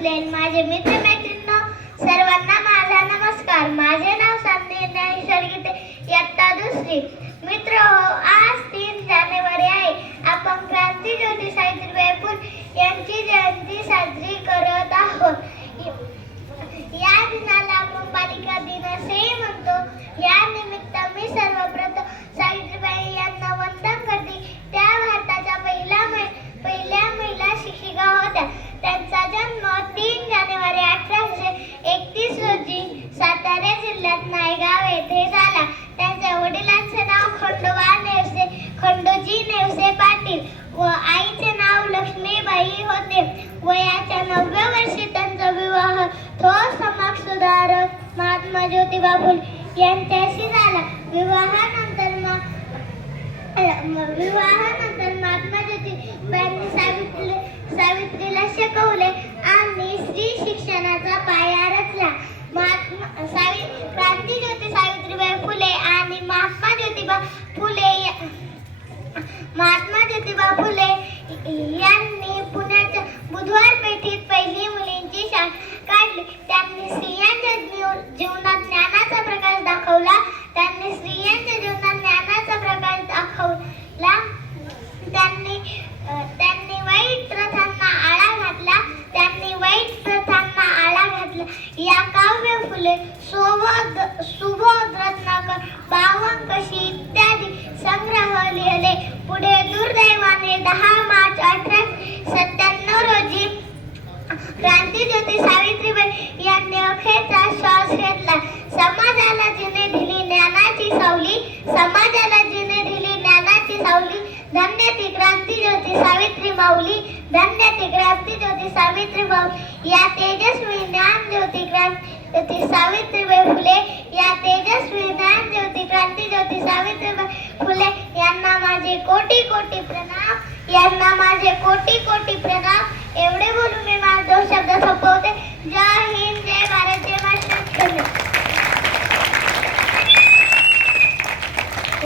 इथे माझे मित्र मैत्रिणींनो सर्वांना माझा नमस्कार. माझे नाव संजय नैसर्गिक यत्ता इयत्ता दुसरी. मित्र हो आज तीन जानेवारी आहे. आपण क्रांती ज्योती सावित्रीबाई फुले यांची जयंती साजरी करत आहोत. या दिनाला आपण बालिका दिन असेही म्हणतो. या निमित्त मी सर्वप्रथम सावित्रीबाई यांना वंदन करते. त्या भारताच्या पहिल्या पहिल्या महिला शिक्षिका वयाच्या नवव्या वर्षी त्यांचा विवाह थोर समाज सुधारक महात्मा ज्योतिबा फुले यांच्याशी झाला. विवाहानंतर विवाहानंतर महात्मा ज्योतिबांनी सावित्री सावित्रीला शिकवले आणि स्त्री शिक्षणाचा पाया रचला. महात्मा सावि क्रांती ज्योती सावित्रीबाई फुले आणि महात्मा ज्योतिबा फुले या- महात्मा ज्योतिबा फुले यांनी काव्य फुले सुबोध सुबोध रत्नाकर बावनकशी इत्यादी संग्रह लिहिले. पुढे दुर्दैवाने दहा मार्च अठरा धन्य ती क्रांती ज्योती सावित्री माऊली धन्य ती क्रांती ज्योती सावित्री माऊली. या तेजस्वी ज्ञान ज्योती क्रांती ज्योती सावित्रीबाई फुले. या तेजस्वी ज्ञान ज्योती क्रांती ज्योती सावित्रीबाई फुले. यांना माझे कोटी कोटी प्रणाम. यांना माझे कोटी कोटी